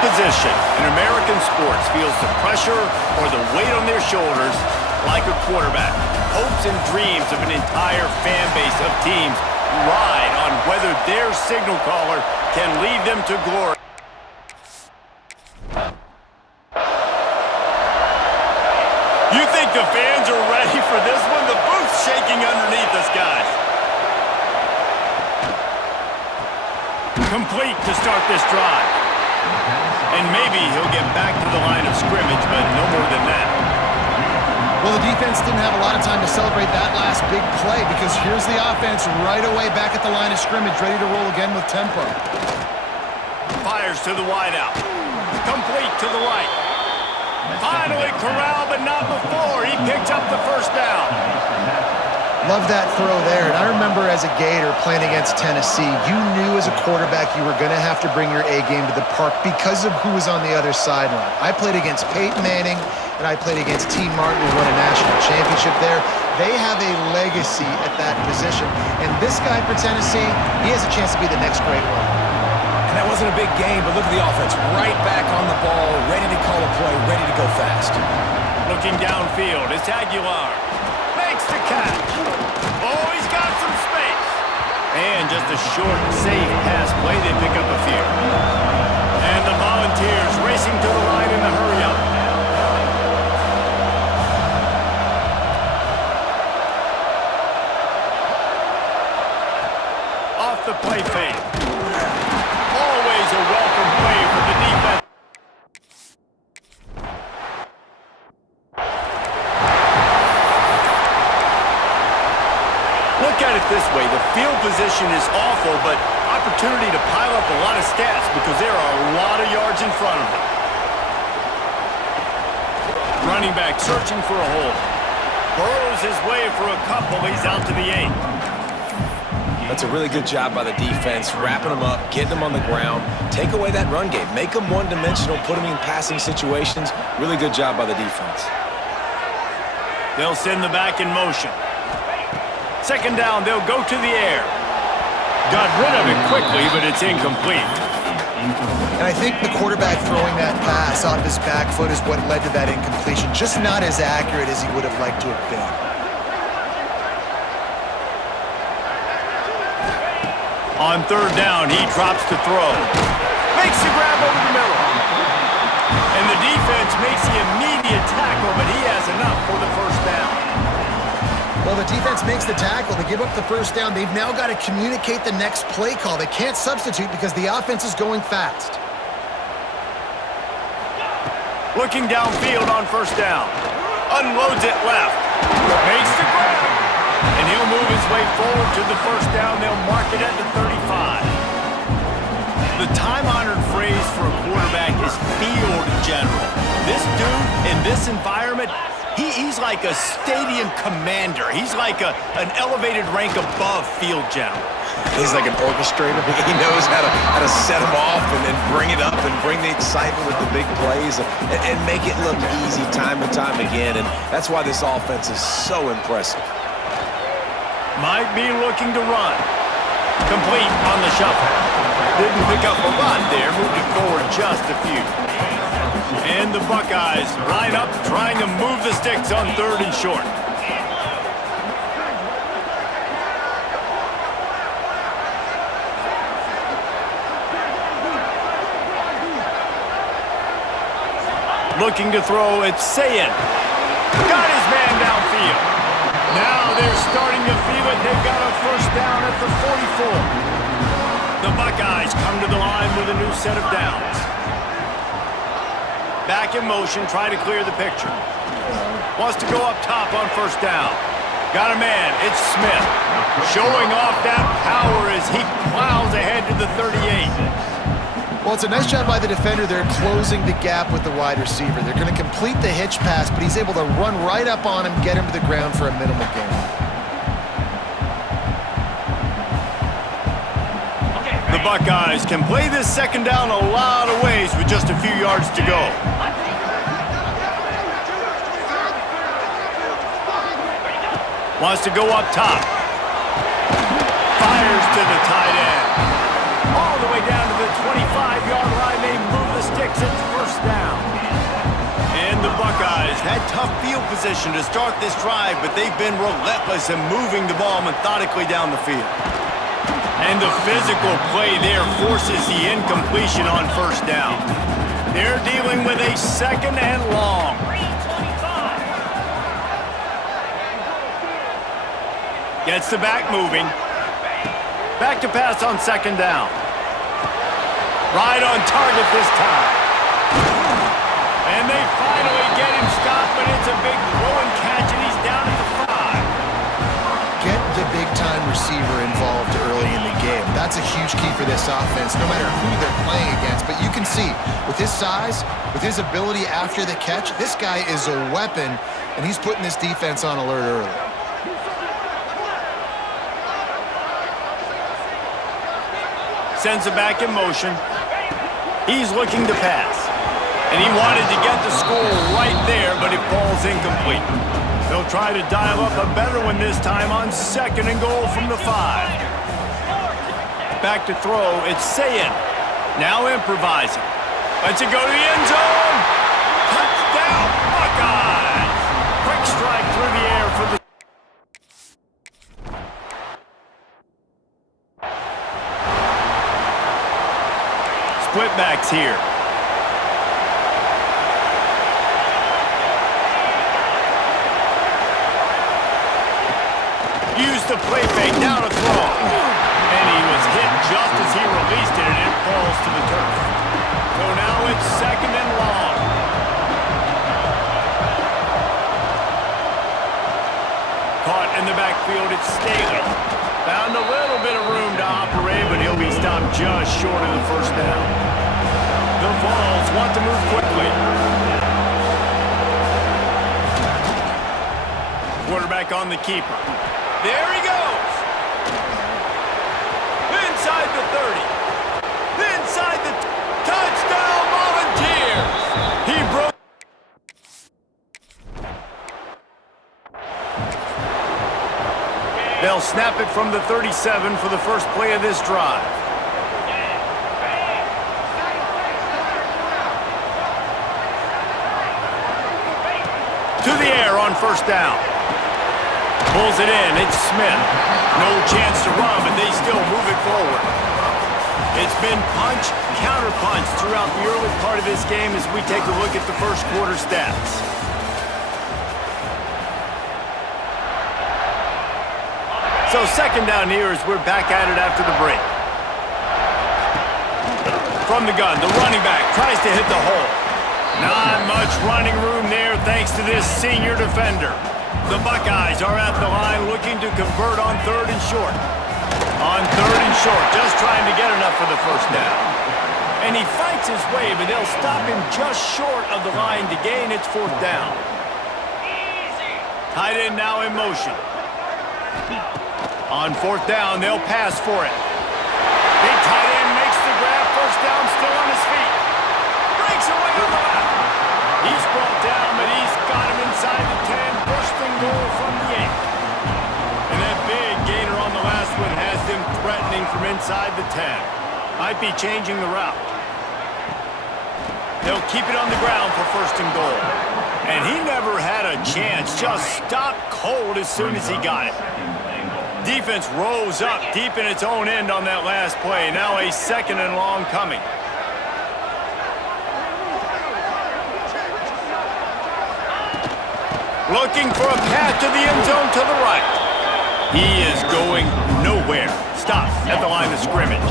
position in American sports feels the pressure or the weight on their shoulders like a quarterback. Hopes and dreams of an entire fan base of teams ride on whether their signal caller can lead them to glory. You think the fans are ready for this one? The booth's shaking underneath us, guys. Complete to start this drive. And maybe he'll get back to the line of scrimmage, but no more than that. Well, the defense didn't have a lot of time to celebrate that last big play because here's the offense right away back at the line of scrimmage, ready to roll again with tempo. Fires to the wideout. Complete to the right. Finally corralled, but not before. He picked up the first down. Love that throw there. And I remember as a Gator playing against Tennessee, you knew as a quarterback you were going to have to bring your A game to the park because of who was on the other sideline. I played against Peyton Manning, and I played against T. Martin, who won a national championship there. They have a legacy at that position. And this guy for Tennessee, he has a chance to be the next great one. And that wasn't a big game, but look at the offense. Right back on the ball, ready to call a play, ready to go fast. Looking downfield, it's Aguilar. Makes the catch. Oh, he's got some space. And just a short, safe pass play. They pick up a few. And the Volunteers racing to the line in the hurry-up. Off the play fake. Always a welcome play for the defense. Look at it this way. The field position is awful, but opportunity to pile up a lot of stats because there are a lot of yards in front of them. Running back searching for a hole. Burrows his way for a couple. He's out to the 8. That's a really good job by the defense, wrapping them up, getting them on the ground, take away that run game, make them one-dimensional, put them in passing situations. Really good job by the defense. They'll send the back in motion. Second down, they'll go to the air. Got rid of it quickly, but it's incomplete. And I think the quarterback throwing that pass off his back foot is what led to that incompletion. Just not as accurate as he would have liked to have been. On third down, he drops to throw. Makes the grab over the middle. And the defense makes the immediate tackle, but he has enough for the first down. Well, the defense makes the tackle. They give up the first down. They've now got to communicate the next play call. They can't substitute because the offense is going fast. Looking downfield on first down. Unloads it left. Makes the grab. And he'll move his way forward to the first down. They'll mark it at the 35. The time-honored phrase for a quarterback is field general. This dude in this environment, he's like a stadium commander. He's like an elevated rank above field general. He's like an orchestrator. He knows how to set them off and then bring it up and bring the excitement with the big plays and make it look easy time and time again. And that's why this offense is so impressive. Might be looking to run. Complete on the shuffle. Didn't pick up a lot there. Moved it forward just a few. And the Buckeyes line up trying to move the sticks on third and short. Looking to throw, it's Sayin. Got his man downfield. Now they're starting to feel it. They've got a first down at the 44. The Buckeyes come to the line with a new set of downs. Back in motion, trying to clear the picture. Wants to go up top on first down. Got a man, it's Smith. Showing off that power as he plows ahead to the 38. Well, it's a nice job by the defender. They're closing the gap with the wide receiver. They're going to complete the hitch pass, but he's able to run right up on him, get him to the ground for a minimal gain. The Buckeyes can play this second down a lot of ways with just a few yards to go. Wants to go up top. Fires to the tight end. All the way down to the 25-yard line. They move the sticks It's first down. And the Buckeyes had tough field position to start this drive, but they've been relentless in moving the ball methodically down the field. And the physical play there forces the incompletion on first down. They're dealing with a second and long. Gets the back moving. Back to pass on second down. Right on target this time. And they finally get him stopped, but it's a big throw and catch, and he's down at the 5. Get the big-time receiver involved early in the game. That's a huge key for this offense, no matter who they're playing against. But you can see, with his size, with his ability after the catch, this guy is a weapon, and he's putting this defense on alert early. Sends it back in motion. He's looking to pass. And he wanted to get the score right there, but it falls incomplete. They'll try to dial up a better one this time on second and goal from the 5. Back to throw, it's Sayin. Now improvising. Lets it go to the end zone. Touchdown, Buckeyes! Quick strike through the air for the... Split backs here. Used the play fake, now to throw. And he was hit just as he released it, and it falls to the turf. So now it's second and long. Caught in the backfield, it's Staley. Found a little bit of room to operate, but he'll be stopped just short of the first down. The Vols want to move quickly. Quarterback on the keeper. There he goes. Inside the 30. Inside the touchdown Volunteers. He broke. They'll snap it from the 37 for the first play of this drive. To the air on first down. Pulls it in. It's Smith. No chance to run, but they still move it forward. It's been punch, counter-punch throughout the early part of this game as we take a look at the first quarter stats. So second down here as we're back at it after the break. From the gun, the running back tries to hit the hole. Not much running room there thanks to this senior defender. The Buckeyes are at the line looking to convert on third and short. On third and short, just trying to get enough for the first down. And he fights his way, but they'll stop him just short of the line to gain its fourth down. Tight end now in motion. On fourth down, they'll pass for it. Big tight end makes the grab. First down, still on his feet. Breaks away on the left. He's brought down, but he's got him inside the 10. First and goal from the 8. And that big gainer on the last one has them threatening from inside the 10. Might be changing the route. They'll keep it on the ground for first and goal. And he never had a chance. Just stopped cold as soon as he got it. Defense rose up deep in its own end on that last play. Now a second and long coming. Looking for a path to the end zone to the right. He is going nowhere. Stop at the line of scrimmage.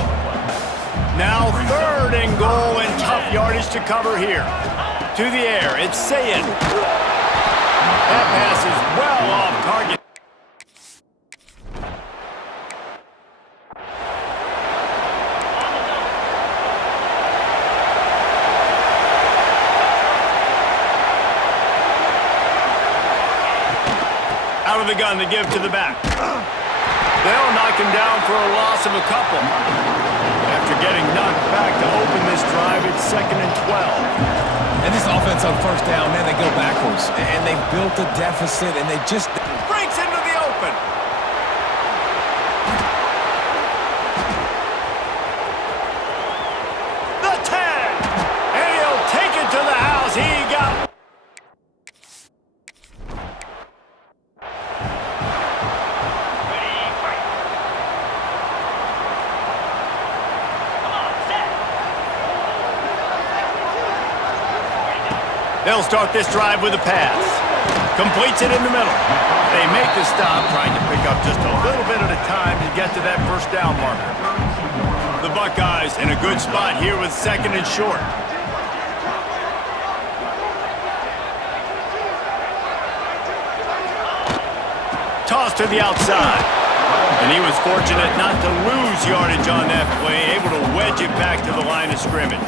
Now third and goal and tough yardage to cover here. To the air, it's Sayin. That pass is well off target. Out of the gun to give to the back. They'll knock him down for a loss of a couple. After getting knocked back to open this drive, it's second and 12. And this offense on first down, man, they go backwards. And they built a deficit, and they just... Breaks into the open. The 10. And he'll They'll start this drive with a pass. Completes it in the middle. They make the stop, trying to pick up just a little bit at a time to get to that first down marker. The Buckeyes in a good spot here with 2nd and short. Toss to the outside. And he was fortunate not to lose yardage on that play, able to wedge it back to the line of scrimmage.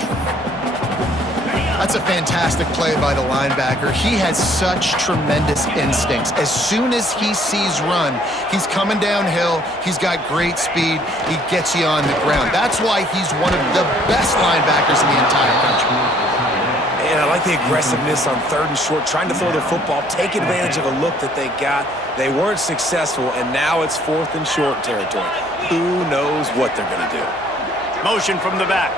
That's a fantastic play by the linebacker. He has such tremendous instincts. As soon as he sees run, he's coming downhill. He's got great speed. He gets you on the ground. That's why he's one of the best linebackers in the entire country. And I like the aggressiveness on 3rd and short, trying to throw the football, take advantage of a look that they got. They weren't successful, and now it's 4th and short territory. Who knows what they're going to do? Motion from the back.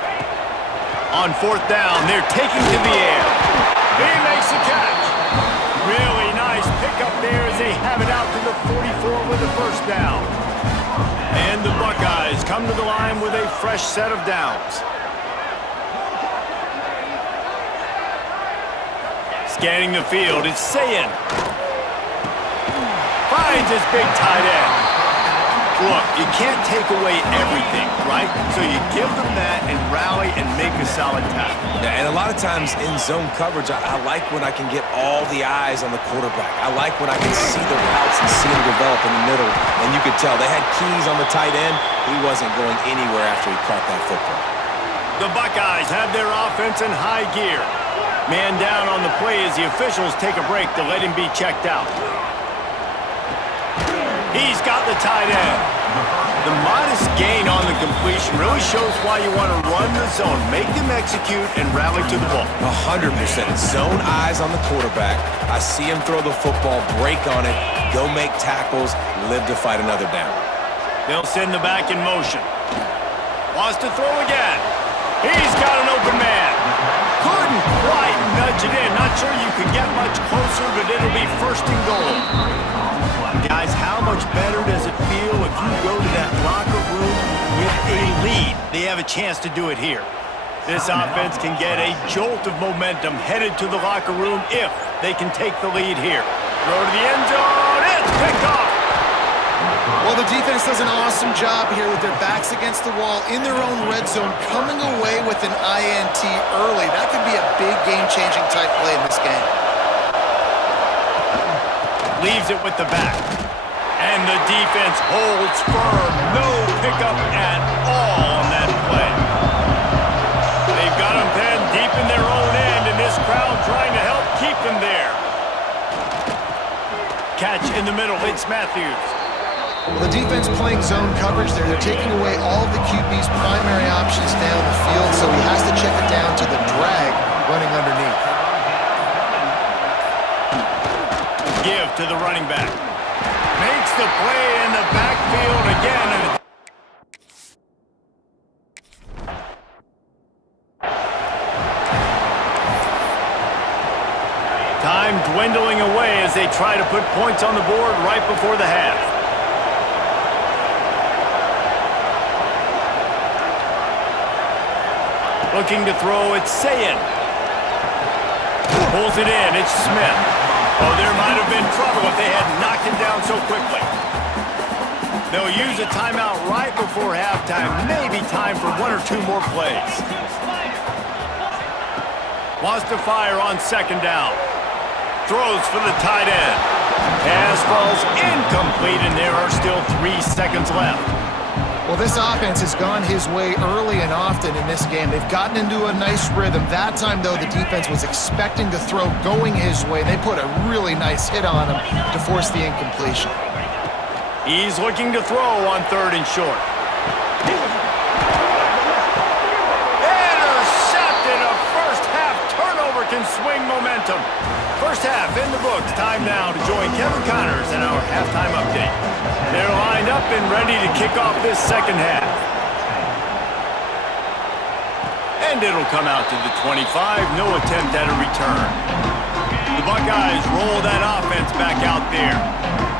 On 4th down, they're taking to the air. He makes the catch. Really nice pickup there as they have it out to the 44 with the first down. And the Buckeyes come to the line with a fresh set of downs. Scanning the field, it's Sayin. Finds his big tight end. Look, you can't take away everything, right? So you give them that and rally and make a solid tackle. Yeah, and a lot of times in zone coverage, I like when I can get all the eyes on the quarterback. I like when I can see the routes and see them develop in the middle. And you could tell they had keys on the tight end. He wasn't going anywhere after he caught that football. The Buckeyes have their offense in high gear. Man down on the play as the officials take a break to let him be checked out. He's got the tight end. The modest gain on the completion really shows why you want to run the zone, make them execute, and rally to the ball. 100%. Zone eyes on the quarterback. I see him throw the football, break on it, go make tackles, live to fight another down. They'll send the back in motion. Wants to throw again. He's got an open man. Couldn't quite nudge it in. Not sure you could get much closer, but it'll be 1st and goal. Guys, how much better does it feel if you go to that locker room with a lead? They have a chance to do it here. This offense can get a jolt of momentum headed to the locker room if they can take the lead here. Throw to the end zone. It's picked off. Well, the defense does an awesome job here with their backs against the wall in their own red zone, coming away with an INT early. That could be a big game-changing type play in this game. Leaves it with the back. And the defense holds firm. No pickup at all on that play. They've got them pinned deep in their own end, and this crowd trying to help keep them there. Catch in the middle. It's Matthews. Well, the defense playing zone coverage there. They're taking away all of the QB's primary options down the field, so he has to check it down to the drag running underneath. Give to the running back. Makes the play in the backfield again. Time dwindling away as they try to put points on the board right before the half. Looking to throw, it's Sayin. Pulls it in, it's Smith. Oh, there might have been trouble if they had knocked him down so quickly. They'll use a timeout right before halftime. Maybe time for 1 or 2 more plays. Wants to fire on 2nd down. Throws for the tight end. Pass falls incomplete, and there are still 3 seconds left. Well, this offense has gone his way early and often in this game. They've gotten into a nice rhythm. That time, though, the defense was expecting to throw going his way. They put a really nice hit on him to force the incompletion. He's looking to throw on 3rd and short. Intercepted! A first-half turnover can swing momentum. First half in the books. Time now to join Kevin Connors in our halftime update. They're lined up and ready to kick off this 2nd half. And it'll come out to the 25. No attempt at a return. The Buckeyes roll that offense back out there.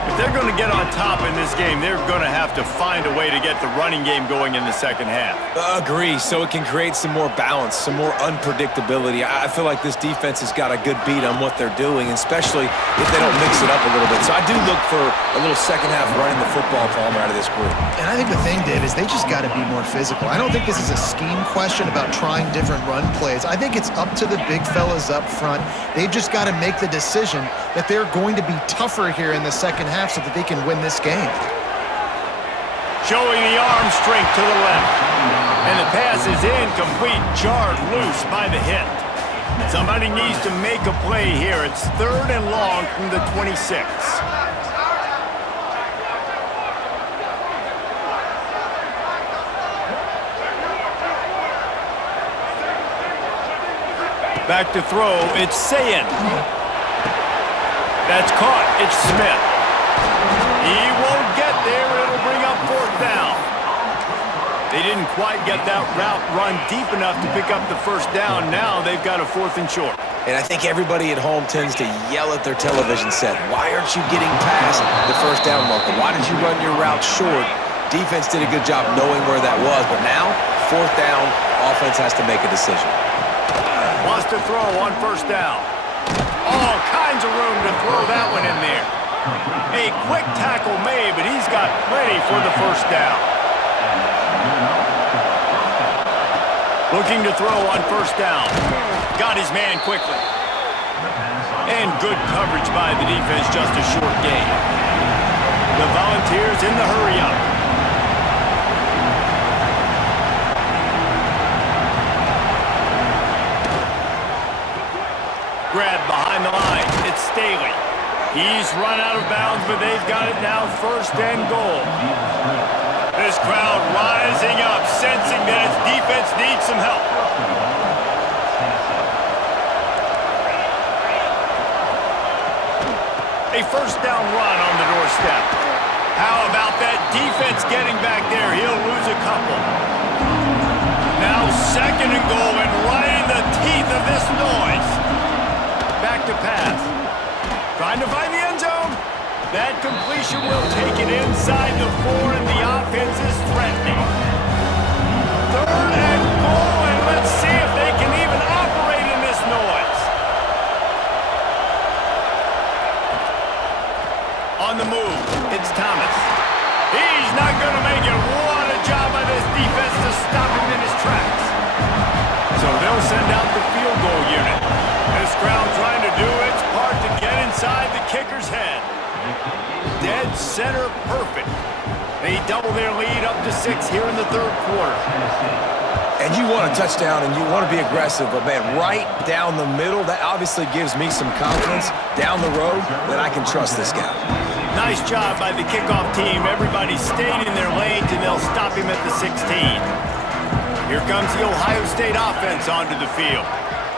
If they're going to get on top in this game, they're going to have to find a way to get the running game going in the second half. Agree, so it can create some more balance, some more unpredictability. I feel like this defense has got a good beat on what they're doing, especially if they don't mix it up a little bit. So I do look for a little second half running the football Palmer out of this group. And I think the thing, Dave, is they just got to be more physical. I don't think this is a scheme question about trying different run plays. I think it's up to the big fellas up front. They've just got to make the decision that they're going to be tougher here in the second half so that they can win this game. Showing the arm strength to the left. And the pass is incomplete, jarred loose by the hit. Somebody needs to make a play here. It's 3rd and long from the 26. Back to throw, it's Sayin. That's caught, it's Smith. He won't get there, it'll bring up 4th down. They didn't quite get that route run deep enough to pick up the 1st down. Now they've got a 4th and short. And I think everybody at home tends to yell at their television set, why aren't you getting past the 1st down marker? Why did you run your route short? Defense did a good job knowing where that was, but now, 4th down, offense has to make a decision. Wants to throw on 1st down. All kinds of room to throw that one in there. A quick tackle made, but he's got plenty for the 1st down. Looking to throw on 1st down. Got his man quickly. And good coverage by the defense, just a short gain. The Volunteers in the hurry-up. Grab behind the line. It's Staley. He's run out of bounds, but they've got it now 1st and goal. This crowd rising up, sensing that its defense needs some help. A 1st down run on the doorstep. How about that defense getting back there? He'll lose a couple. Now 2nd and goal, and right in the teeth of this noise. Back to pass. Trying to find the end zone. That completion will take it inside the 4, and the offense is threatening. 3rd and goal, and let's see if they can even operate in this noise. On the move, it's Thomas. He's not going to make it. What a job by this defense to stop him in his tracks. So they'll send out the field goal unit. This crowd trying to do its part to get inside the kicker's head. Dead center perfect. They double their lead up to 6 here in the 3rd quarter. And you want a touchdown and you want to be aggressive, but man, right down the middle, that obviously gives me some confidence down the road that I can trust this guy. Nice job by the kickoff team. Everybody stayed in their lanes, and they'll stop him at the 16. Here comes the Ohio State offense onto the field.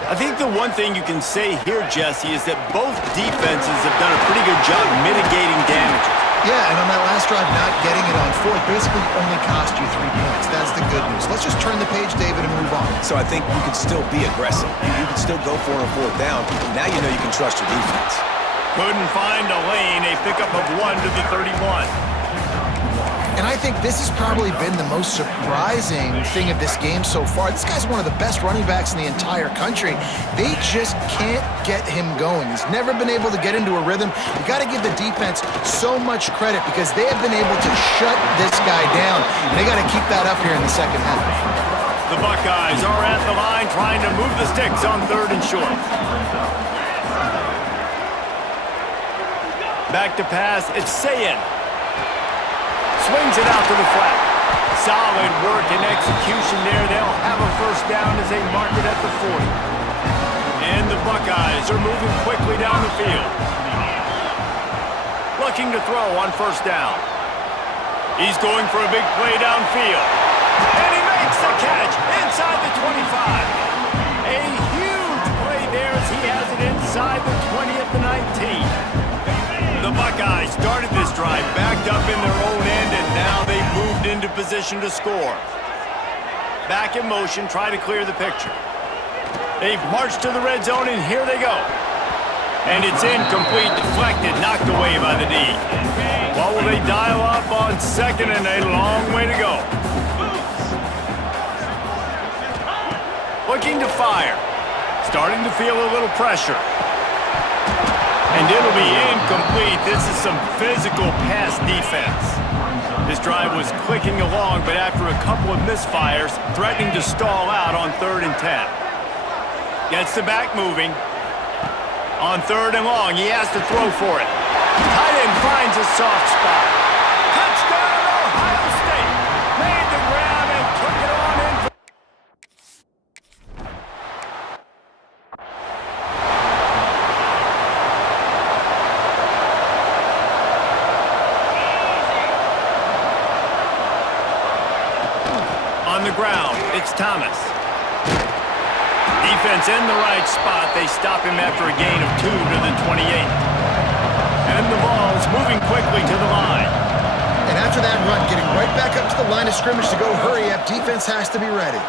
I think the one thing you can say here, Jesse, is that both defenses have done a pretty good job mitigating damages. Yeah, and on that last drive, not getting it on 4th basically only cost you 3 points. That's the good news. Let's just turn the page, David, and move on. So I think you can still be aggressive. You can still go for it on 4th down. Now you know you can trust your defense. Couldn't find a lane. A pickup of 1 to the 31. And I think this has probably been the most surprising thing of this game so far. This guy's one of the best running backs in the entire country. They just can't get him going. He's never been able to get into a rhythm. You got to give the defense so much credit because they have been able to shut this guy down. And they got to keep that up here in the second half. The Buckeyes are at the line trying to move the sticks on 3rd and short. Back to pass, it's Sayin. Swings it out to the flat. Solid work and execution there. They'll have a 1st down as they mark it at the 40. And the Buckeyes are moving quickly down the field. Looking to throw on 1st down. He's going for a big play downfield. And he makes the catch inside the 25. A huge play there as he has it inside the 20 at the 19. The Buckeyes started this drive backed up in their own end, and now they've moved into position to score. Back in motion, try to clear the picture. They've marched to the red zone, and here they go. And it's incomplete, deflected, knocked away by the D. What will they dial up on second and a long way to go? Looking to fire. Starting to feel a little pressure. And it'll be incomplete. This is some physical pass defense. This drive was clicking along, but after a couple of misfires, threatening to stall out on 3rd and 10. Gets the back moving. On 3rd and long, he has to throw for it. Tight end finds a soft spot. Touchdown, Ohio State! Made the grab and took it on in. On the ground, it's Thomas. Defense in the right spot. They stop him after a gain of 2 to the 28. And the ball's moving quickly to the line. And after that run, getting right back up to the line of scrimmage to go hurry up, defense has to be ready.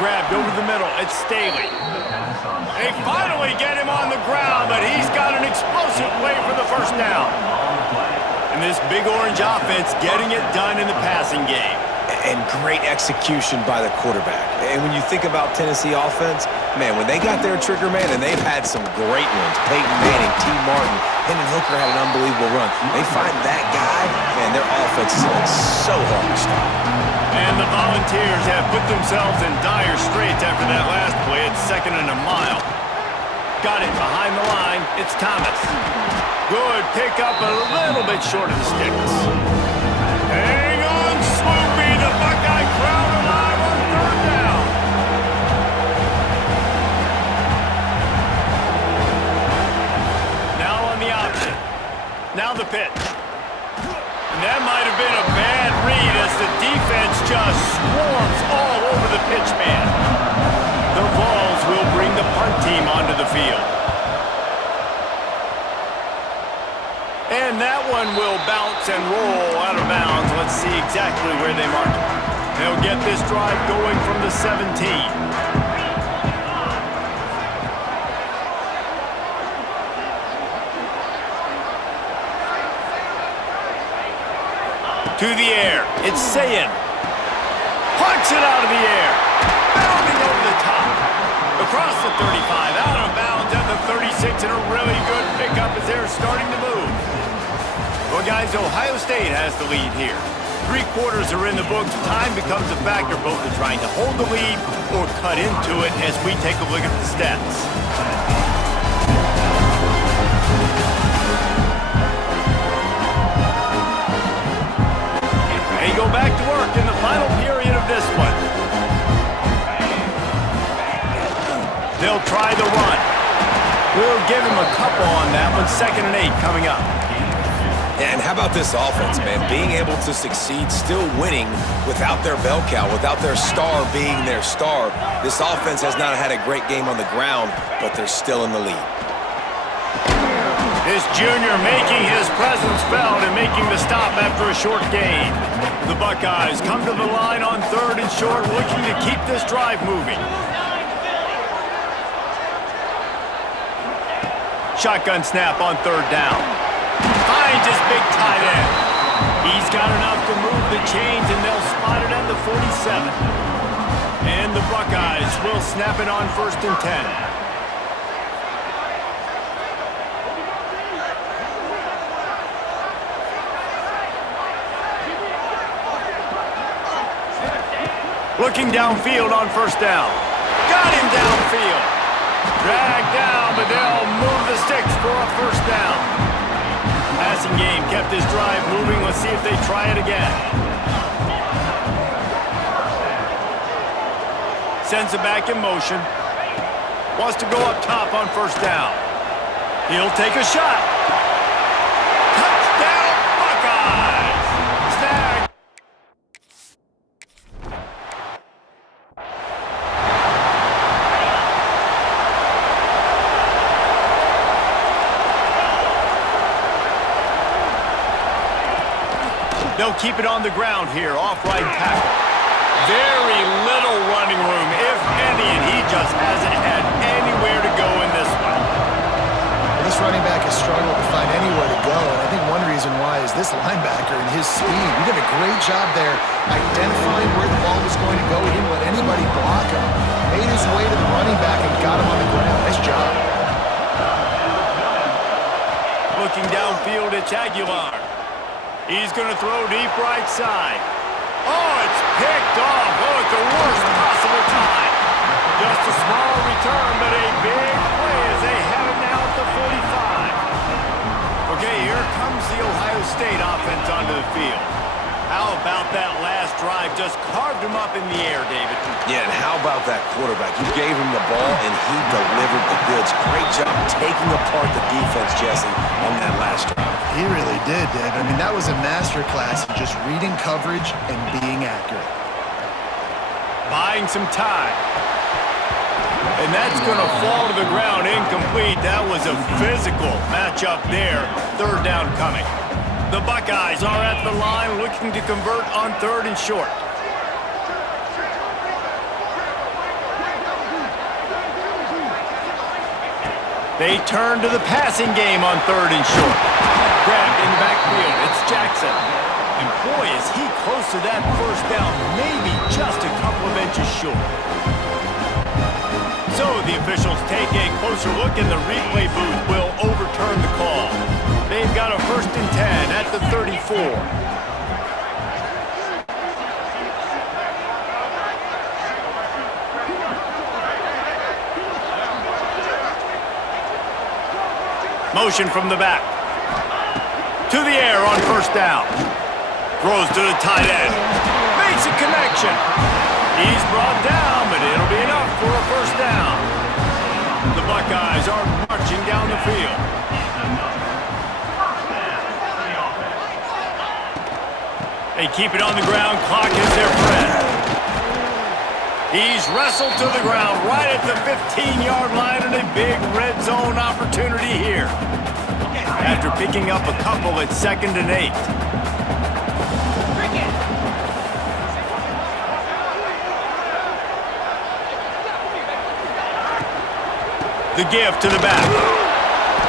Grabbed over the middle. It's Staley. They finally get him on the ground, but he's got an explosive play for the first down. And this Big Orange offense getting it done in the passing game. And great execution by the quarterback. And when you think about Tennessee offense, man, when they got their trigger man, and they've had some great ones, Peyton Manning, T. Martin, Hendon Hooker had an unbelievable run. They find that guy, man, their offense is like so hard to stop. And the Volunteers have put themselves in dire straits after that last play. It's 2nd and a mile. Got it behind the line. It's Thomas. Good pick up, a little bit short of the sticks. Hang on, Sloopy. The Buckeye crowd alive on 3rd down. Now on the option. Now the pitch. And that might have been a bad read as the defense just swarms all over the pitch man. The Vols will bring the punt team onto the field. And that one will bounce and roll out of bounds. Let's see exactly where they mark it. They'll get this drive going from the 17. To the air. It's Sayin. Punts it out of the air. Bounding over the top. Across the 35. Out of bounds at the 36. And a really good pickup as they're starting to move. Well, guys, Ohio State has the lead here. 3 quarters are in the books. Time becomes a factor both in trying to hold the lead or cut into it as we take a look at the stats. They go back to work in the final period of this one. They'll try the run. We'll give him a couple on that one. 2nd and 8 coming up. And how about this offense, man? Being able to succeed, still winning without their bell cow, without their star being their star. This offense has not had a great game on the ground, but they're still in the lead. This junior making his presence felt and making the stop after a short gain. The Buckeyes come to the line on 3rd and short, looking to keep this drive moving. Shotgun snap on 3rd down. Finds his big tight end. He's got enough to move the chains, and they'll spot it at the 47. And the Buckeyes will snap it on 1st and 10. Looking downfield on 1st down. Got him downfield. Dragged down, but they'll move the sticks for a 1st down. Passing game kept this drive moving. Let's see if they try it again. Sends it back in motion. Wants to go up top on 1st down. He'll take a shot. Touchdown, Buckeyes! Snag. They'll keep it on the ground here, off right tackle. Very little running room, if any, and he just hasn't had anywhere to go in this one. This struggled to find anywhere to go, and I think one reason why is this linebacker and his speed. He did a great job there identifying where the ball was going to go. He didn't let anybody block him. Made his way to the running back and got him on the ground. Nice job. Looking downfield, it's Aguilar. He's going to throw deep right side. Oh, it's picked off. Oh, at the worst possible time. Just a small return, but a big play as they have it now at the 45. Okay, here comes the Ohio State offense onto the field. How about that last drive? Just carved him up in the air, David. Yeah, and how about that quarterback? You gave him the ball, and he delivered the goods. Great job taking apart the defense, Jesse, on that last drive. He really did, Dave. I mean, that was a masterclass in just reading coverage and being accurate. Buying some time. And that's going to fall to the ground incomplete. That was a physical matchup there. Third down coming. The Buckeyes are at the line looking to convert on 3rd and short. They turn to the passing game on 3rd and short. Grabbed in the backfield. It's Jackson. And boy, is he close to that first down. Maybe just a couple of inches short. So the officials take a closer look and the replay booth will overturn the call. They've got a 1st and 10 at the 34. Motion from the back. To the air on 1st down. Throws to the tight end. Makes a connection. He's brought down, but it'll be enough for a 1st down. The Buckeyes are marching down the field. They keep it on the ground. Clock is their friend. He's wrestled to the ground right at the 15-yard line and a big red zone opportunity here. After picking up a couple at 2nd and 8. The give to the back.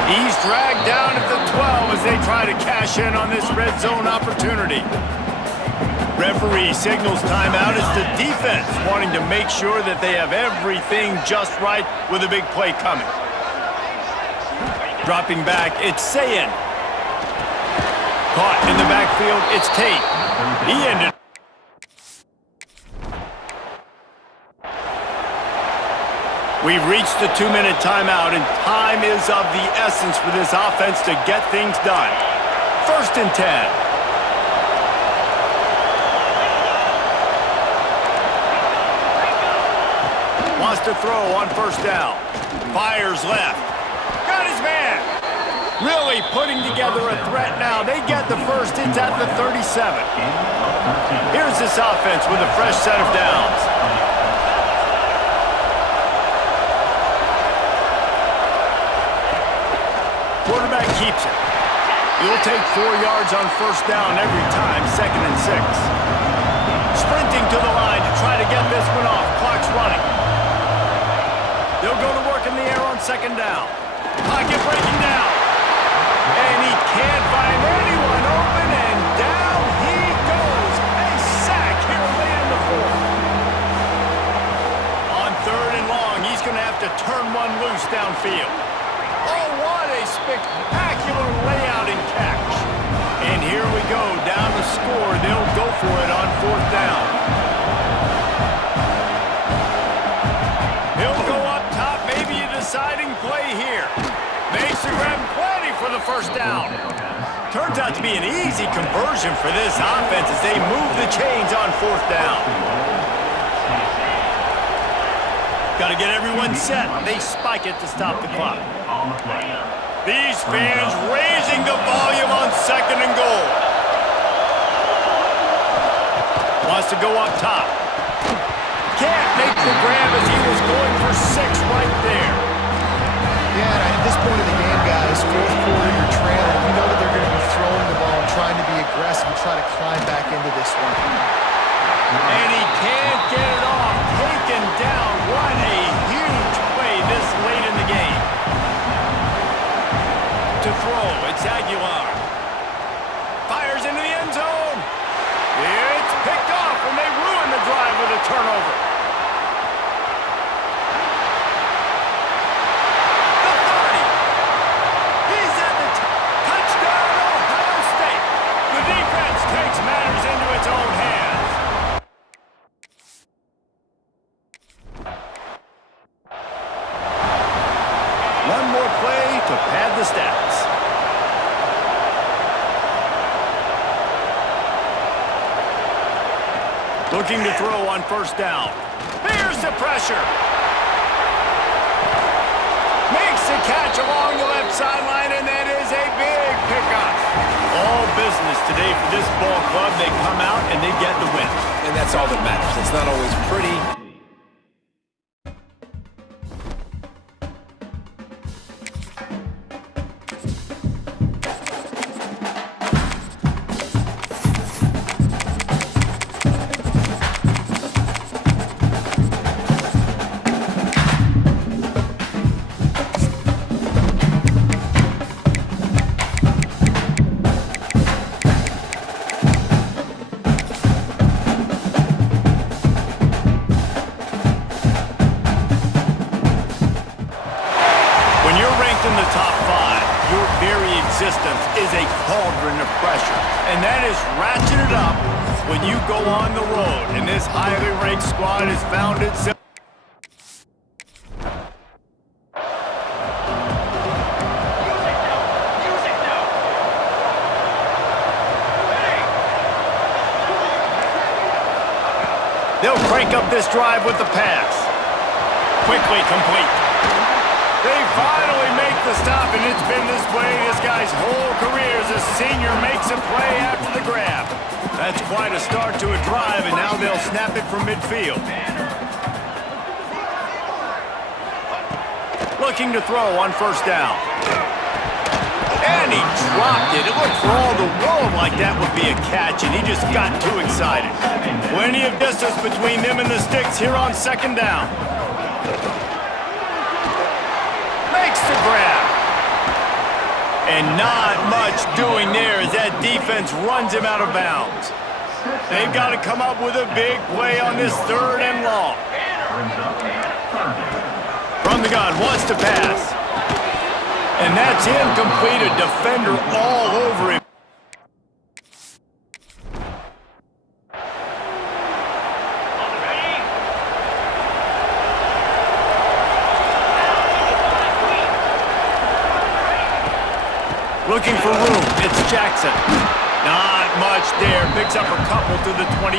He's dragged down at the 12 as they try to cash in on this red zone opportunity. Referee signals timeout as the defense wanting to make sure that they have everything just right with a big play coming. Dropping back, it's Sayin. Caught in the backfield, it's Tate. He ended. We've reached the 2-minute timeout, and time is of the essence for this offense to get things done. 1st and 10. Wants to throw on 1st down. Fires left. Got his man. Really putting together a threat now. They get the 1st. It's at the 37. Here's this offense with a fresh set of downs. Quarterback keeps it. He'll take 4 yards on 1st down every time, 2nd and 6. Sprinting to the line to try to get this one off. Clock's running. They'll go to work in the air on 2nd down. Pocket breaking down. And he can't find anyone open, and down he goes. A sack here late in the 4th. On 3rd and long, he's going to have to turn one loose downfield. Oh, what a spectacular layout and catch. And here we go, down the score. They'll go for it on 4th down. He'll go up top, maybe a deciding play here. Makes the grab plenty for the 1st down. Turns out to be an easy conversion for this offense as they move the chains on 4th down. Got to get everyone set. They spike it to stop the clock. These fans raising the volume on 2nd and goal. Wants to go up top. Can't make the grab as he was going for 6 right there. Yeah, and at this point of the game, guys, 4th quarter, you're trailing. You know that they're going to be throwing the ball and trying to be aggressive and try to climb back into this one. And he can't get it off. Taken down. What a huge play this late in the game. To to pad the stats. Looking to throw on first down. Here's the pressure. Makes the catch along the left sideline, and that is a big pickup. All business today for this ball club. They come out and they get the win. And that's all that matters. It's not always pretty. Is a cauldron of pressure, and that is ratcheted up when you go on the road, and this highly ranked squad has found itself. They'll crank up this drive with the pass. Quickly complete. They finally make the stop, and it's been this way this guy's whole career as a senior makes a play after the grab. That's quite a start to a drive, and now they'll snap it from midfield. Looking to throw on first down. And he dropped it. It looked for all the world like that would be a catch, and he just got too excited. Plenty of distance between them and the sticks here on second down. To grab. And not much doing there as that defense runs him out of bounds. They've got to come up with a big play on this third and long. From the gun, wants to pass. And that's incomplete. A defender all over him. Looking for room, it's Jackson. Not much there, picks up a couple to the 22.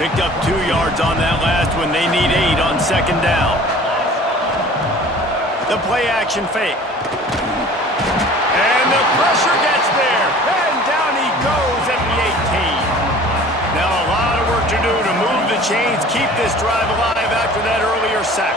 Picked up 2 yards on that last one. They need 8 on second down. The play action fake. And the pressure gets there. And down he goes at the 18. Now a lot of work to do to move the chains, keep this drive alive after that earlier sack.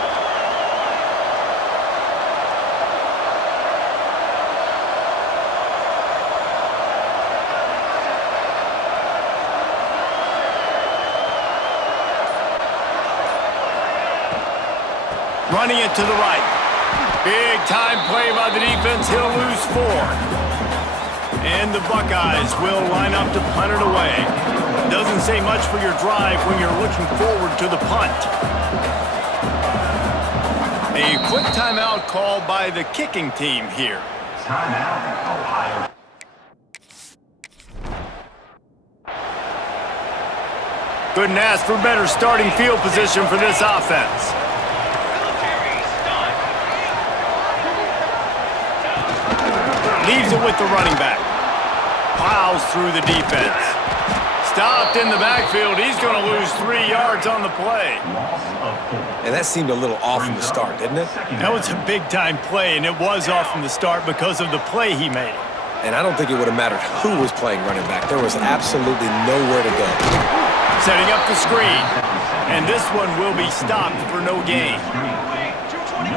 Running it to the right. Big time play by the defense. He'll lose 4. And the Buckeyes will line up to punt it away. Doesn't say much for your drive when you're looking forward to the punt. A quick timeout called by the kicking team here. Timeout, Ohio. Couldn't ask for better starting field position for this offense. Leaves it with the running back. Plows through the defense. Stopped in the backfield. He's going to lose 3 yards on the play. And that seemed a little off from the start, didn't it? That was a big-time play, and it was off from the start because of the play he made. And I don't think it would have mattered who was playing running back. There was absolutely nowhere to go. Setting up the screen. And this one will be stopped for no gain.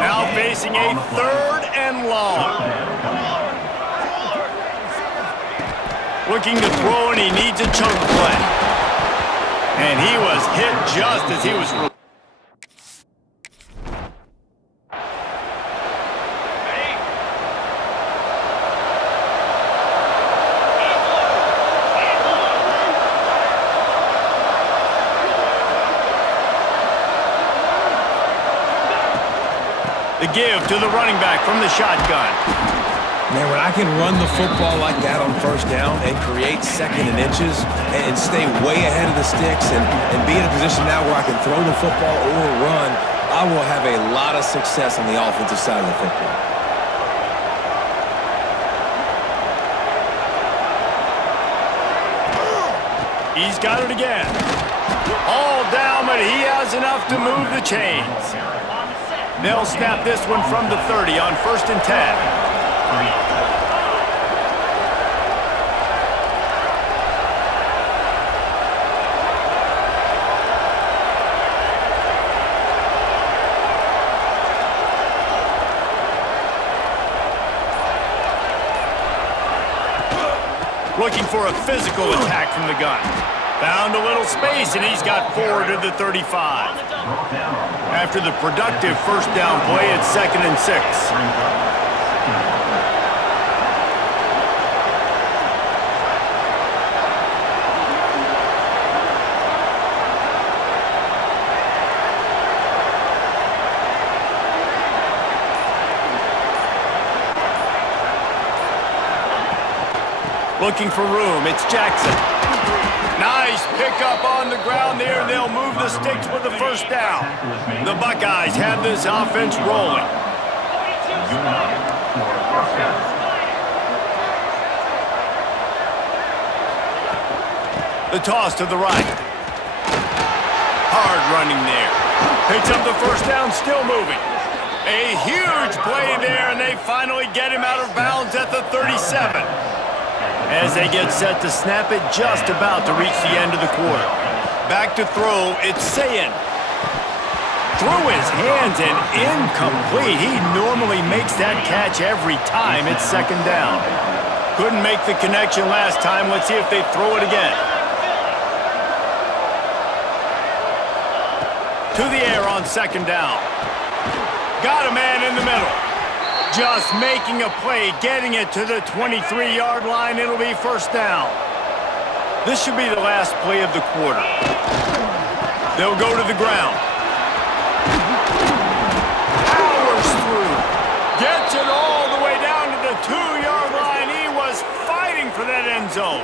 Now facing a third and long. Looking to throw, and he needs a chunk play. And he was hit just as he was... The give to the running back from the shotgun. Man, when I can run the football like that on first down and create second and inches and stay way ahead of the sticks and be in a position now where I can throw the football or run, I will have a lot of success on the offensive side of the football. He's got it again. All down, but he has enough to move the chains. They'll snap this one from the 30 on 1st and 10. Looking for a physical attack from the gun. Found a little space, and he's got 4 to the 35. After the productive first down play, it's 2nd and 6. Looking for room, it's Jackson. Nice pickup on the ground there, and they'll move the sticks with the first down. The Buckeyes have this offense rolling. The toss to the right. Hard running there. Picks up the first down, still moving. A huge play there, and they finally get him out of bounds at the 37. As they get set to snap it, just about to reach the end of the quarter. Back to throw, it's Sayin. Threw his hands and incomplete. He normally makes that catch every time it's 2nd down. Couldn't make the connection last time. Let's see if they throw it again. To the air on 2nd down. Got a man in the middle. Just making a play, getting it to the 23-yard line. It'll be 1st down. This should be the last play of the quarter. They'll go to the ground. Powers through. Gets it all the way down to the 2-yard line. He was fighting for that end zone.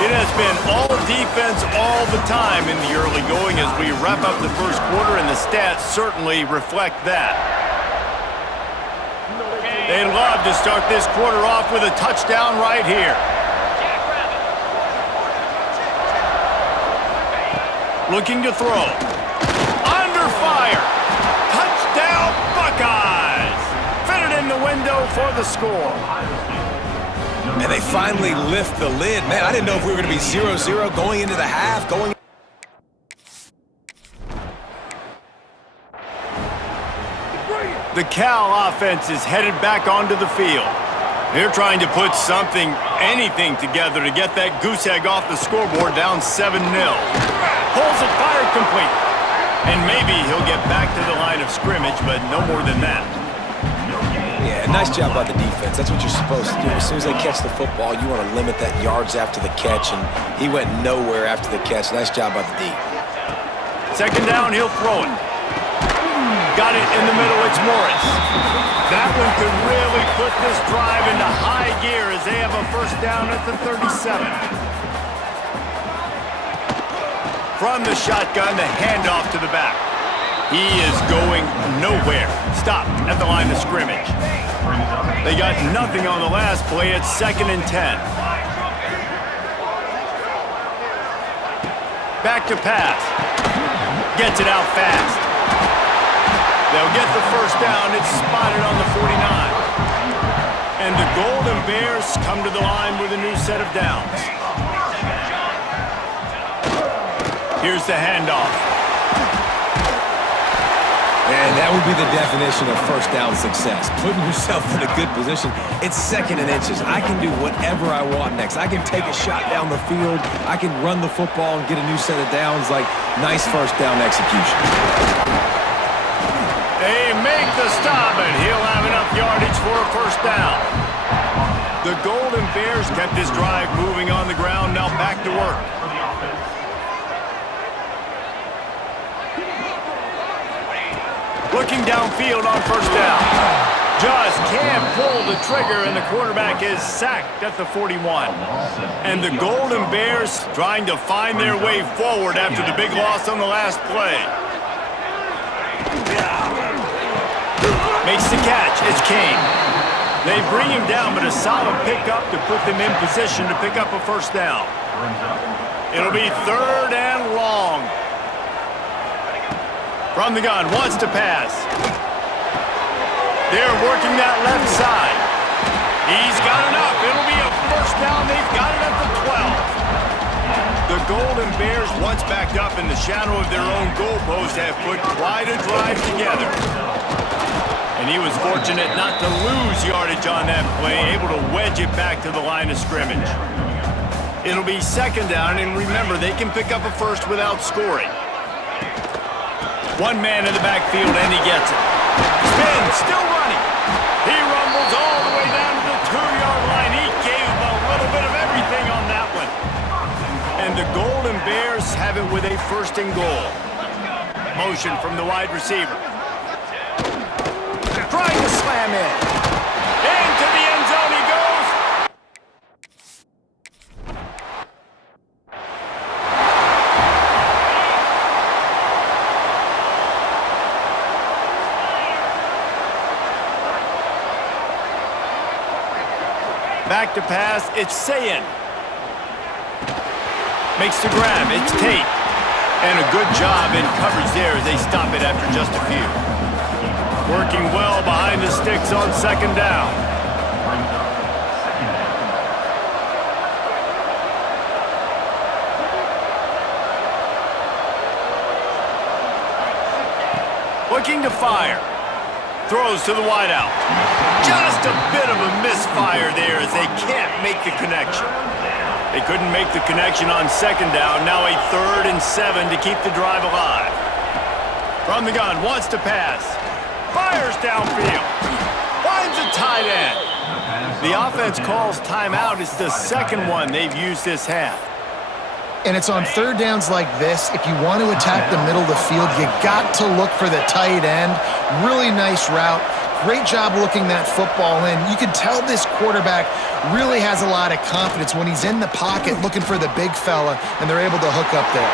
It has been all defense all the time in the early going as we wrap up the first quarter, and the stats certainly reflect that. They'd love to start this quarter off with a touchdown right here. Looking to throw. Under fire. Touchdown Buckeyes. Fit it in the window for the score. And they finally lift the lid. Man, I didn't know if we were going to be 0-0 going into the half. The Cal offense is headed back onto the field. They're trying to put anything together to get that goose egg off the scoreboard down 7-0. Pulls it, fired complete. And maybe he'll get back to the line of scrimmage, but no more than that. Yeah, nice job by the defense. That's what you're supposed to do. As soon as they catch the football, you want to limit that yards after the catch, and he went nowhere after the catch. Nice job by the D. 2nd down, he'll throw it. Got it in the middle, it's Morris. That one could really put this drive into high gear as they have a 1st down at the 37. From the shotgun, the handoff to the back. He is going nowhere. Stopped at the line of scrimmage. They got nothing on the last play. It's 2nd and 10. Back to pass. Gets it out fast. They'll get the 1st down. It's spotted on the 49. And the Golden Bears come to the line with a new set of downs. Here's the handoff. And that would be the definition of 1st down success. Putting yourself in a good position. It's 2nd and inches. I can do whatever I want next. I can take a shot down the field. I can run the football and get a new set of downs. Like, nice 1st down execution. They make the stop, and he'll have enough yardage for a 1st down. The Golden Bears kept this drive moving on the ground. Now back to work. Looking downfield on 1st down. Just can't pull the trigger, and the quarterback is sacked at the 41. And the Golden Bears trying to find their way forward after the big loss on the last play. Makes the catch. It's Kane. They bring him down, but a solid pickup to put them in position to pick up a first down. It'll be 3rd and long. From the gun, wants to pass. They're working that left side. He's got enough. It'll be a first down. They've got it at the 12. The Golden Bears, once backed up in the shadow of their own goalpost, have put quite a drive together. And he was fortunate not to lose yardage on that play, able to wedge it back to the line of scrimmage. It'll be 2nd down, and remember, they can pick up a first without scoring. One man in the backfield, and he gets it. Spin, still running. He rumbles all the way down to the 2-yard line. He gave a little bit of everything on that one. And the Golden Bears have it with a 1st and goal. Motion from the wide receiver. Trying to slam in. Into the end zone he goes. Back to pass, it's Sayin. Makes the grab, it's Tate. And a good job in coverage there as they stop it after just a few. Working well behind the sticks on 2nd down. Looking to fire. Throws to the wideout. Just a bit of a misfire there as they can't make the connection. They couldn't make the connection on 2nd down. Now a 3rd and 7 to keep the drive alive. From the gun, wants to pass. Fires downfield. Finds a tight end. The offense calls timeout. It's the 2nd one they've used this half. And it's on 3rd downs like this. If you want to attack the middle of the field, you got to look for the tight end. Really nice route. Great job looking that football in. You can tell this quarterback really has a lot of confidence when he's in the pocket looking for the big fella, and they're able to hook up there.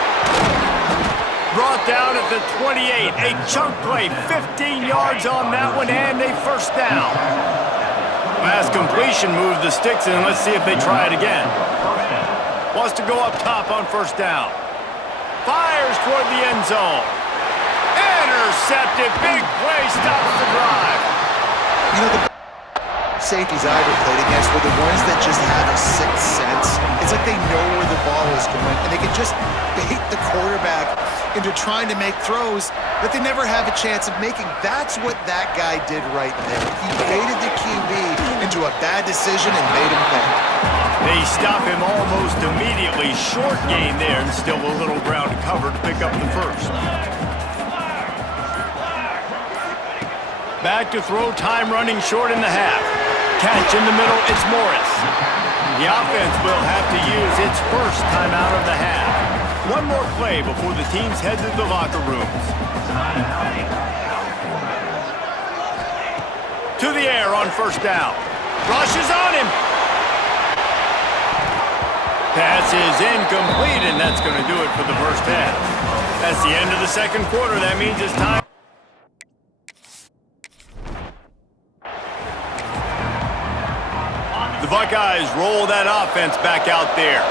Brought down at the 28. A chunk play, 15 yards on that one, and a 1st down. Last completion moved the sticks in. Let's see if they try it again. Wants to go up top on 1st down. Fires toward the end zone. Intercepted. Big play stops the drive. You know, the safeties I ever played against were the ones that just have a 6th sense. It's like they know where the ball is going, and they can just bait the quarterback into trying to make throws that they never have a chance of making. That's what that guy did right there. He baited the QB into a bad decision and made him pay. They stop him almost immediately. Short gain there, and still a little ground to cover to pick up the 1st. Back to throw, time running short in the half. Catch in the middle, it's Morris. The offense will have to use its 1st timeout of the half. One more play before the teams head to the locker rooms. To the air on 1st down. Rushes on him. Pass is incomplete, and that's going to do it for the 1st half. That's the end of the 2nd quarter. That means it's time. The Buckeyes roll that offense back out there.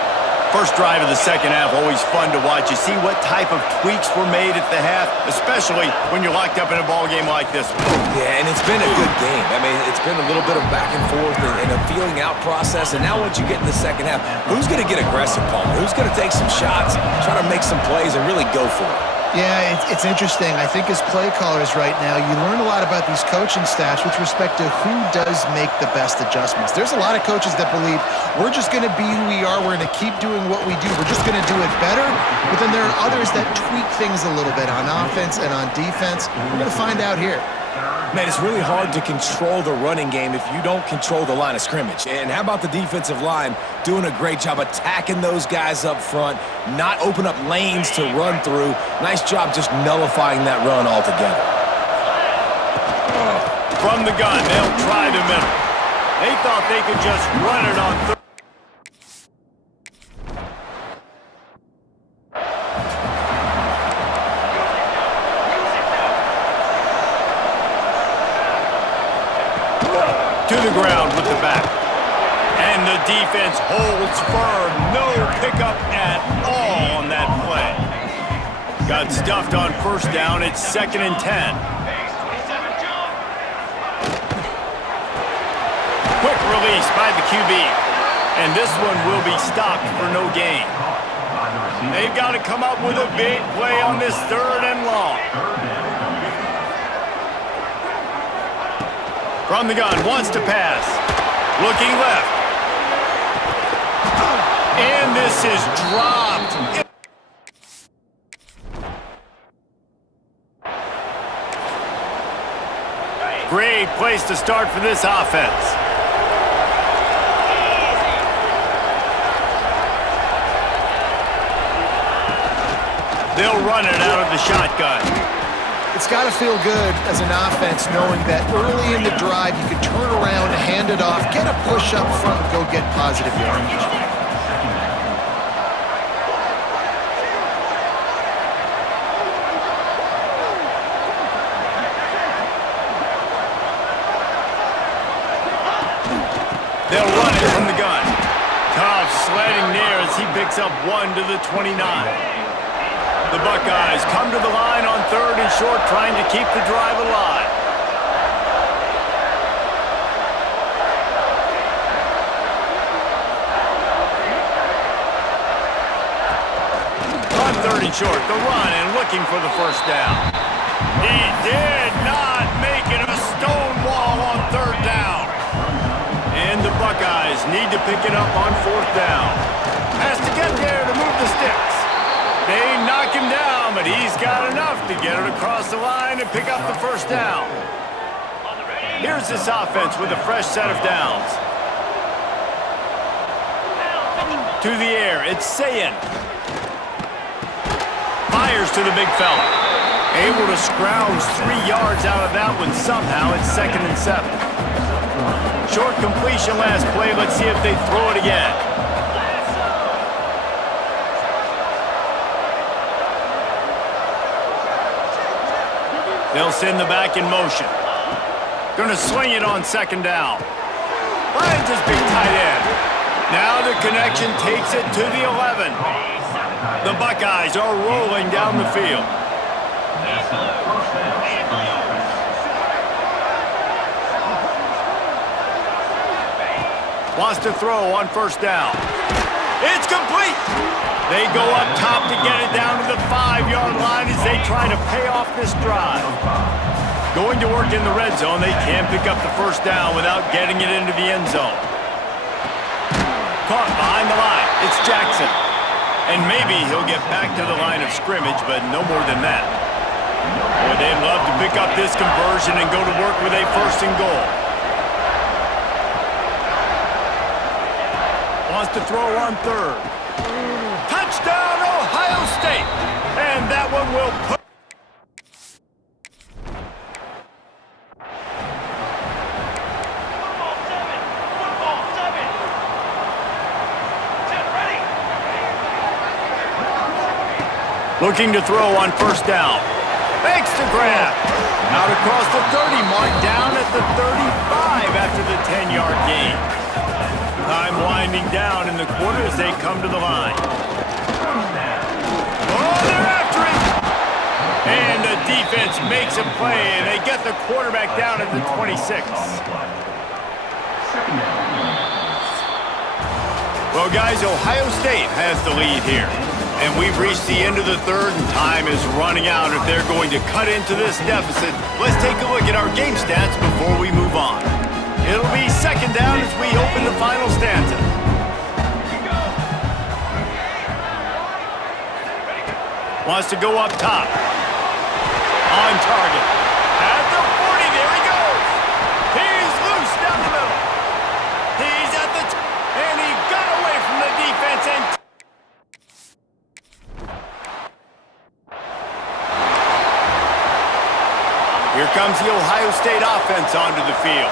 First drive of the 2nd half, always fun to watch. You see what type of tweaks were made at the half, especially when you're locked up in a ball game like this one. Yeah, and it's been a good game. I mean, it's been a little bit of back and forth and a feeling out process. And now once you get in the 2nd half, who's going to get aggressive, Paul? Who's going to take some shots, try to make some plays, and really go for it? Yeah, it's interesting. I think as play callers right now, you learn a lot about these coaching staffs with respect to who does make the best adjustments. There's a lot of coaches that believe we're just going to be who we are. We're going to keep doing what we do. We're just going to do it better. But then there are others that tweak things a little bit on offense and on defense. We're going to find out here. Man, it's really hard to control the running game if you don't control the line of scrimmage. And how about the defensive line doing a great job attacking those guys up front, not open up lanes to run through. Nice job just nullifying that run altogether. From the gun, they'll try the middle. They thought they could just run it on 3rd. To the ground with the back. And the defense holds firm. No pickup at all on that play. Got stuffed on first down. It's 2nd and 10. Quick release by the QB. And this one will be stopped for no gain. They've got to come up with a big play on this 3rd and long. From the gun, wants to pass. Looking left. And this is dropped. Great place to start for this offense. They'll run it out of the shotgun. It's got to feel good as an offense knowing that early in the drive you can turn around, hand it off, get a push up front, and go get positive yardage. They'll run it from the gun. Tough sledding there as he picks up 1 to the 29. The Buckeyes come to the line on 3rd and short, trying to keep the drive alive. On 3rd and short, the run and looking for the first down. He did not make it a stone wall on 3rd down. And the Buckeyes need to pick it up on 4th down. Has to get there to move the sticks. They knock him down, but he's got enough to get it across the line and pick up the first down. Here's this offense with a fresh set of downs. To the air, it's Sayin. Fires to the big fella. Able to scrounge 3 yards out of that one somehow. It's 2nd and 7. Short completion last play. Let's see if they throw it again. They'll send the back in motion. Gonna swing it on 2nd down. Finds his big tight end. Now the connection takes it to the 11. The Buckeyes are rolling down the field. Wants to throw on 1st down. It's complete. They go up top to get it down to the 5-yard line as they try to pay off this drive. Going to work in the red zone, they can't pick up the first down without getting it into the end zone. Caught behind the line. It's Jackson. And maybe he'll get back to the line of scrimmage, but no more than that. Boy, they'd love to pick up this conversion and go to work with a 1st and goal. Wants to throw on 3rd. Touchdown, Ohio State! And that one will put... Looking to throw on 1st down. Makes the grab. Out across the 30 mark, down at the 35 after the 10-yard gain. Time winding down in the quarter as they come to the line. Oh, they're after it! And the defense makes a play, and they get the quarterback down at the 26. Well, guys, Ohio State has the lead here. And we've reached the end of the 3rd, and time is running out if they're going to cut into this deficit. Let's take a look at our game stats before we move on. It'll be 2nd down as we open the final stanza. Wants to go up top. On target. At the 40, there he goes. He's loose down the middle. He's at the and he got away from the defense and... Here comes the Ohio State offense onto the field.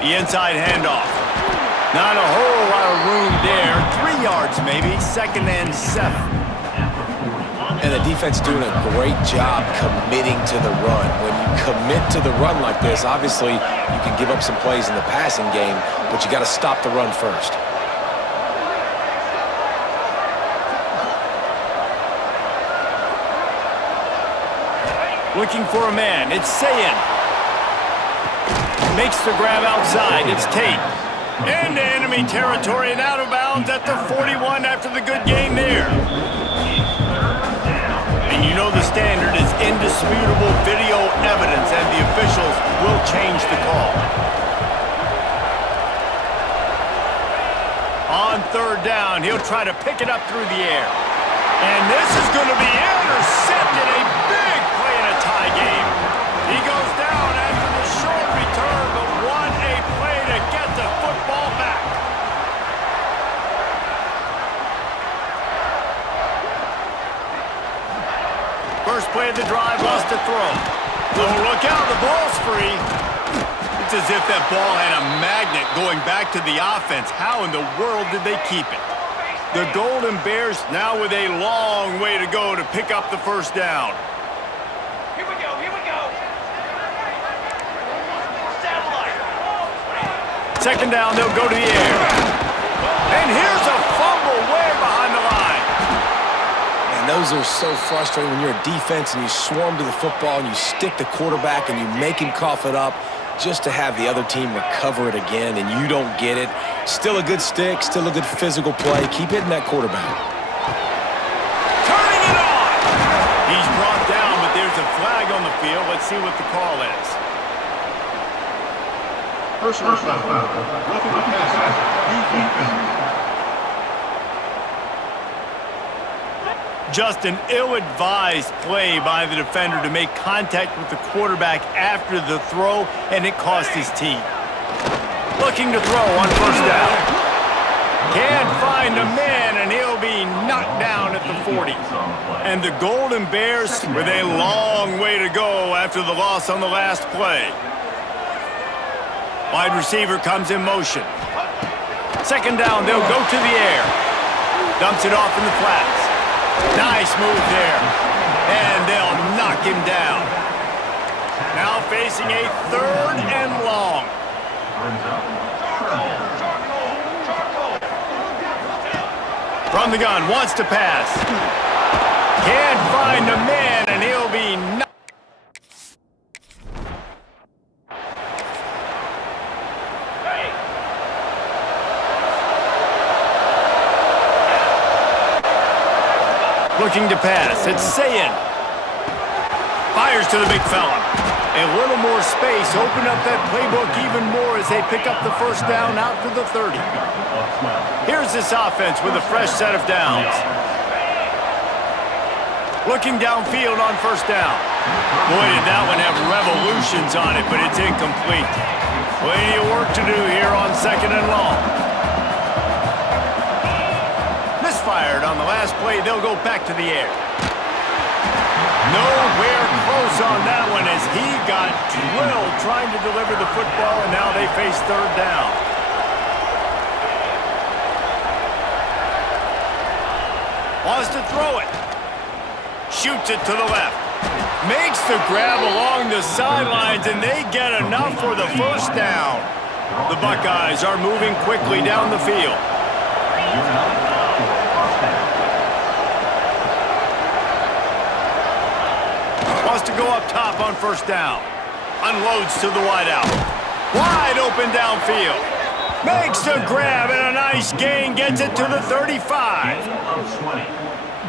The inside handoff. Not a whole lot of room there. 3 yards maybe, 2nd and 7. And the defense doing a great job committing to the run. When you commit to the run like this, obviously you can give up some plays in the passing game, but you got to stop the run first. Looking for a man. It's Sayin. Makes the grab outside. It's Tate. Into enemy territory and out of bounds at the 41 after the good gain there. And you know the standard is indisputable video evidence, and the officials will change the call. On 3rd down, he'll try to pick it up through the air. And this is going to be intercepted. A big play in a tie game. He goes down after the short return, but what a play to get the football back. First play of the drive, lost to throw. Oh, look out, the ball's free. It's as if that ball had a magnet going back to the offense. How in the world did they keep it? The Golden Bears now with a long way to go to pick up the first down. Here we go, here we go. 2nd down, they'll go to the air. And here's a fumble way behind the line. And those are so frustrating when you're a defense and you swarm to the football and you stick the quarterback and you make him cough it up just to have the other team recover it again and you don't get it. Still a good stick, still a good physical play. Keep hitting that quarterback. Turning it on. He's brought down, but there's a flag on the field. Let's see what the call is. Personal foul. Roughing the passer. Defense. Just an ill-advised play by the defender to make contact with the quarterback after the throw, and it cost his team. Looking to throw on 1st down. Can't find a man, and he'll be knocked down at the 40. And the Golden Bears with a long way to go after the loss on the last play. Wide receiver comes in motion. 2nd down, they'll go to the air. Dumps it off in the flats. Nice move there. And they'll knock him down. Now facing a 3rd and long. From the gun, wants to pass. Can't find a man, and he'll be knocked. Looking to pass. It's Sayin. Fires to the big fella. A little more space. Open up that playbook even more as they pick up the first down out to the 30. Here's this offense with a fresh set of downs. Looking downfield on 1st down. Boy, did that one have revolutions on it, but it's incomplete. Plenty of work to do here on 2nd and long. Misfired on the last play. They'll go back to the air. Nowhere close on that one as he got drilled trying to deliver the football, and now they face 3rd down. Wants to throw it. Shoots it to the left. Makes the grab along the sidelines, and they get enough for the first down. The Buckeyes are moving quickly down the field. Wants to go up top on 1st down. Unloads to the wideout. Wide open downfield. Makes the grab and a nice gain. Gets it to the 35.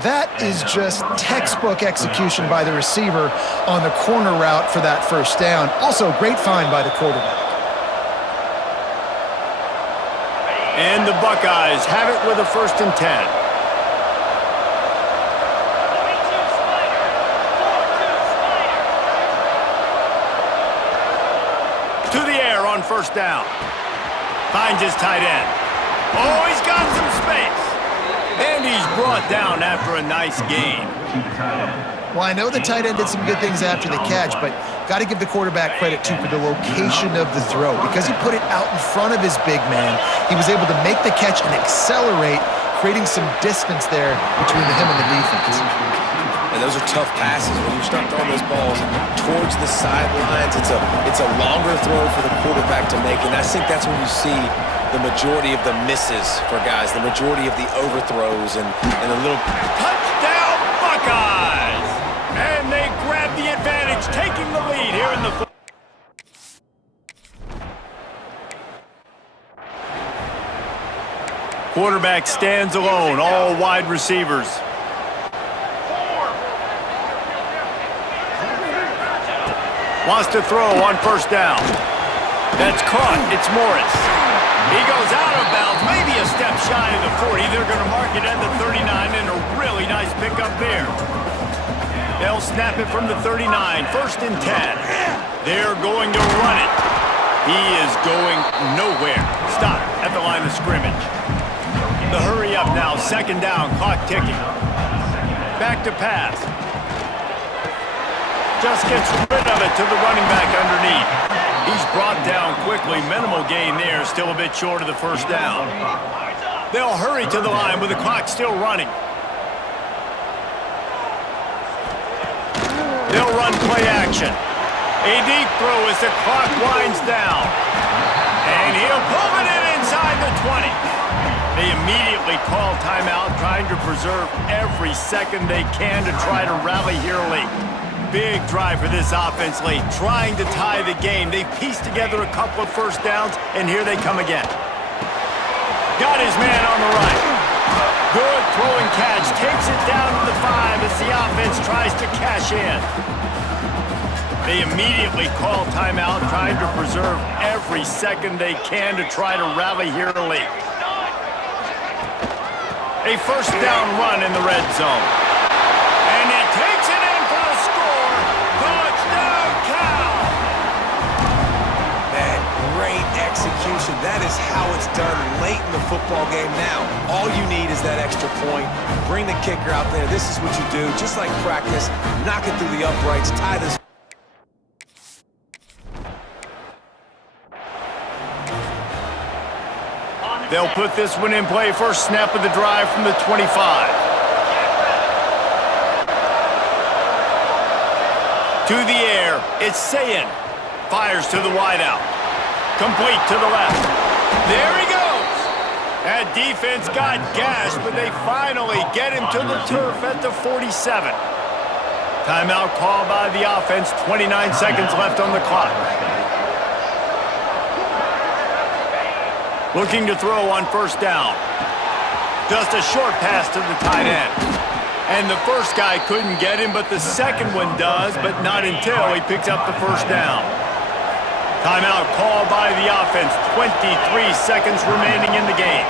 That is just textbook execution by the receiver on the corner route for that 1st down. Also, great find by the quarterback. And the Buckeyes have it with a 1st and 10. To the air on 1st down. Finds his tight end. Oh, he's got some space. And he's brought down after a nice gain. Well, I know the tight end did some good things after the catch, but Got to give the quarterback credit, too, for the location of the throw. Because he put it out in front of his big man, he was able to make the catch and accelerate, creating some distance there between him and the defense. And those are tough passes. When you start throwing those balls towards the sidelines, it's a longer throw for the quarterback to make. And I think that's when you see the majority of the misses for guys, the majority of the overthrows and a little... Touchdown, Buckeyes! And they grab the advantage, taking the lead here in the... Quarterback stands alone, all wide receivers. Wants to throw on first down. That's caught. It's Morris. He goes out of bounds, maybe a step shy of the 40. They're going to mark it at the 39, and a really nice pickup there. They'll snap it from the 39, 1st and 10. They're going to run it. He is going nowhere. Stop at the line of scrimmage. The hurry up now, 2nd down, clock ticking. Back to pass. Just gets rid of it to the running back underneath. He's brought down quickly. Minimal gain there, still a bit short of the 1st down. They'll hurry to the line with the clock still running. They'll run play action. A deep throw as the clock winds down. And he'll pull it in inside the 20. They immediately call timeout, trying to preserve every second they can to try to rally here late. Big drive for this offense late, trying to tie the game. They pieced together a couple of 1st downs, and here they come again. Got his man on the right. Good throwing catch, takes it down to the 5 as the offense tries to cash in. They immediately call timeout, trying to preserve every second they can to try to rally here late. A 1st down run in the red zone. And he takes it in for the score. Touchdown, Cal! Man, great execution. That is how it's done late in the football game now. All you need is that extra point. Bring the kicker out there. This is what you do. Just like practice, knock it through the uprights, tie this. They'll put this one in play. 1st snap of the drive from the 25. To the air, it's Sayin. Fires to the wideout. Complete to the left. There he goes. That defense got gashed, but they finally get him to the turf at the 47. Timeout called by the offense. 29 seconds left on the clock. Looking to throw on 1st down. Just a short pass to the tight end. And the first guy couldn't get him, but the second one does, but not until he picks up the 1st down. Timeout called by the offense. 23 seconds remaining in the game.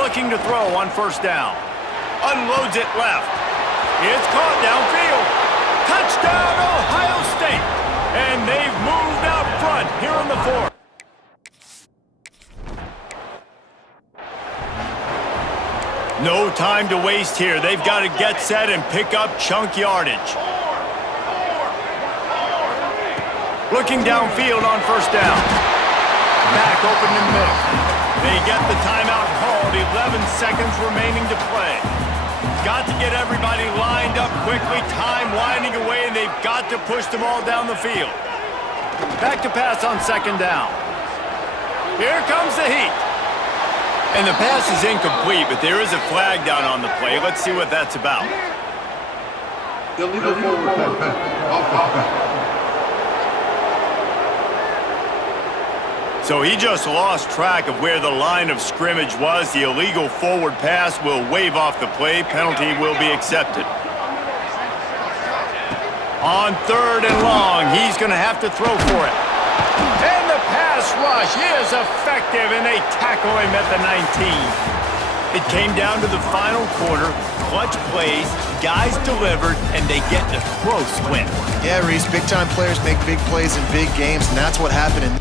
Looking to throw on 1st down. Unloads it left. It's caught downfield. Touchdown, Ohio State. And they've moved out front here in the 4th. No time to waste here. They've got to get set and pick up chunk yardage. Looking downfield on 1st down. Back open in the middle. They get the timeout called. 11 seconds remaining to play. Got to get everybody lined up quickly. Time winding away, and they've got to push the ball down the field. Back to pass on 2nd down. Here comes the heat. And the pass is incomplete, but there is a flag down on the play. Let's see what that's about. Illegal forward pass. So he just lost track of where the line of scrimmage was. The illegal forward pass will wave off the play. Penalty will be accepted. On 3rd and long, he's going to have to throw for it. And the pass rush is effective, and they tackle him at the 19. It came down to the final quarter. Clutch plays, guys delivered, and they get the close win. Yeah, Reese, big-time players make big plays in big games, and that's what happened in